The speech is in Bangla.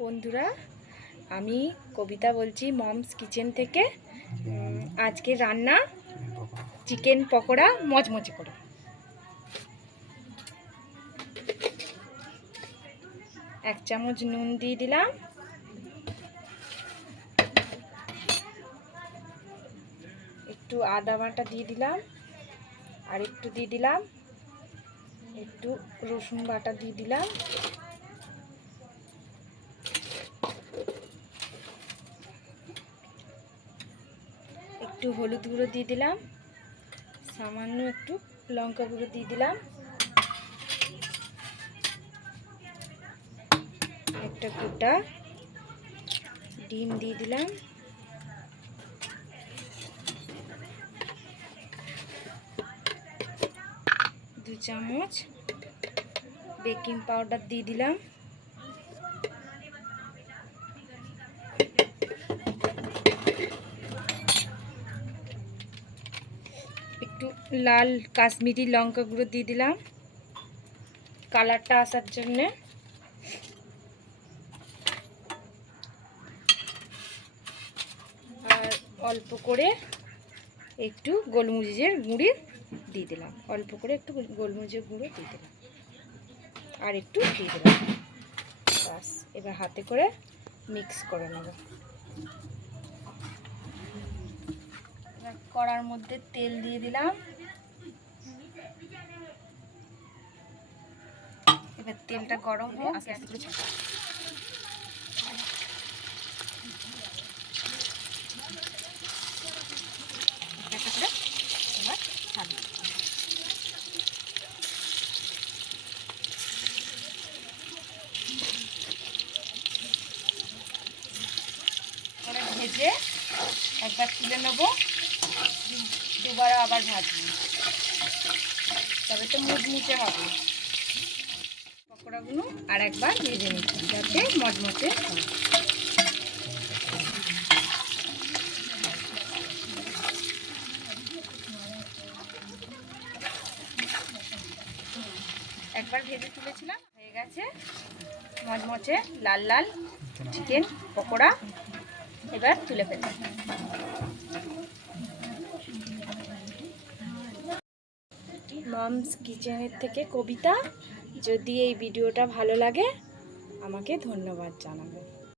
বন্ধুরা, আমি কবিতা বলছি মমস কিচেন থেকে। আজকে রান্না চিকেন পকোড়া মচমচে করে। এক চামচ নুন দিয়ে দিলাম, একটু আদা বাটা দিয়ে দিলাম, আর একটু দিয়ে দিলাম একটু রসুন বাটা দিয়ে দিলাম, একটু হলুদ গুঁড়ো দিয়ে দিলাম, সামান্য একটু লঙ্কা গুঁড়ো দিয়ে দিলাম, একটা গোটা ডিম দিয়ে দিলাম, দু চামচ বেকিং পাউডার দিয়ে দিলাম, একটু লাল কাশ্মীরি লঙ্কা গুঁড়ো দিয়ে দিলাম কালারটা আসার জন্যে, আর অল্প করে একটু গোলমরিচের গুঁড়ি দিয়ে দিলাম, অল্প করে একটু গোলমরিচের গুঁড়ো দিয়ে দিলাম, আর একটু দিয়ে দিলাম। বাস, এবার হাতে করে মিক্স করে নেব। কড়ার মধ্যে তেল দিয়ে দিলাম, এবার তেলটা গরম হোক, আস্তে আস্তে করে ছাড়া ভেজে একবার তুলে নেব, দুবার আবার ভাজবো, তবে তো মুচমুচে হবে। পকোড়াগুলো আর একবার ভেজে নিচ্ছি যাতে মচমচে হয়। একবার ভেজে তুলেছিলাম, হয়ে গেছে মচমচে লাল লাল চিকেন পকোড়া। এবার তুলে ফেলি। মমস কিচেনের থেকে কবিতা। যদি এই ভিডিওটা ভালো লাগে আমাকে ধন্যবাদ জানাবেন।